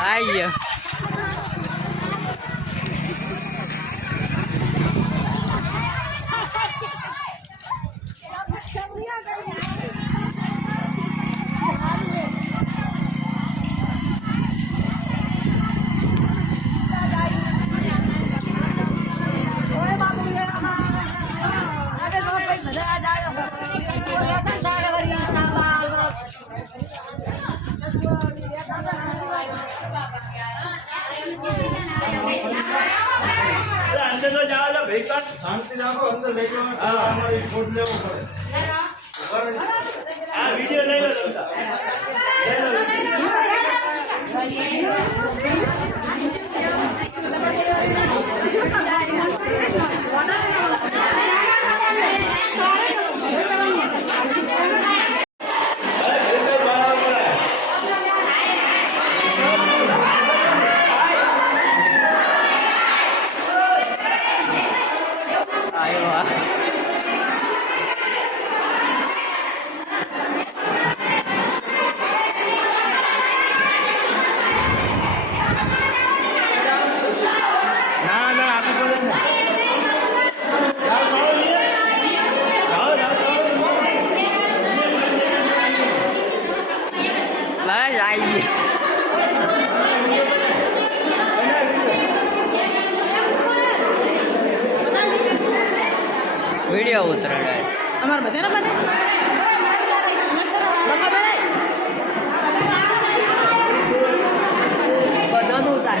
આઈ ગયો શાંતિ રાખો અંદર બેઠો હા. અમારી ફોટ લેવો પડે. આ વિડિયો લઈ લો લઈ લો આવ્યો આ ના વીડિયો ઉતરાડાય અમારે બધાને બને બધો જ ઉતાર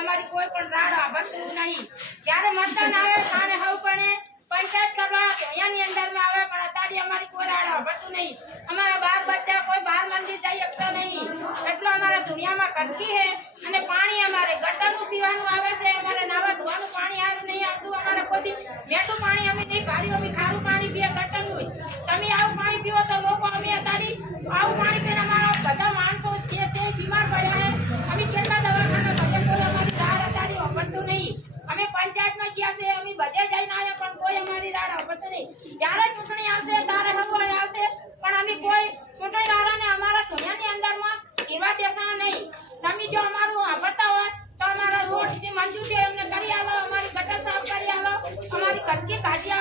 અમારી કોઈ પણ રાડ આભરતું નહીં. જ્યારે મતદાન આવે, ત્યારે હવ પણ પંચાયત કરવા દુનિયાની અંદરમાં આવે, પણ અત્યારે અમારી કોઈ રાડ આભરતું નહીં. અમારા બાર બચ્ચા કોઈ બાર મંદિર જઈ શકતા નહીં. એટલો અમારા દુનિયામાં કંકી પાણી અમારે ગટરનું પીવાનું આવે છે અમારે નાવા ધોવાનું પાણી આવે નહીં આવતું, અમારે કોઈ મેઠું પાણી અમે નહીં ભાર્યું અમે ખારું પાણી પીએ ગટરનું તમે આવું પાણી પીવો તો લોકો અમે અત્યારે આવું પાણી પીને અમારા બધા માણસો જે છે બીમાર પડ્યા છે અમે કેટલા દવાખાના બધે કોઈ અમારી રાડ અત્યારે વાપરતું નહીં. અમે પંચાયતમાં ગયા છે, અમે બધે જઈને આવ્યા, પણ કોઈ અમારી રાડ વાપરતું નહીં. જ્યારે ચૂંટણી આવશે, ત્યારે હવે આવશે. પણ અમે કોઈ ચૂંટણી વાળાને અમારા દુનિયાની અંદરમાં એવા દેશા નહીં. તમે જો અમારું વાપરતા હોય રોડ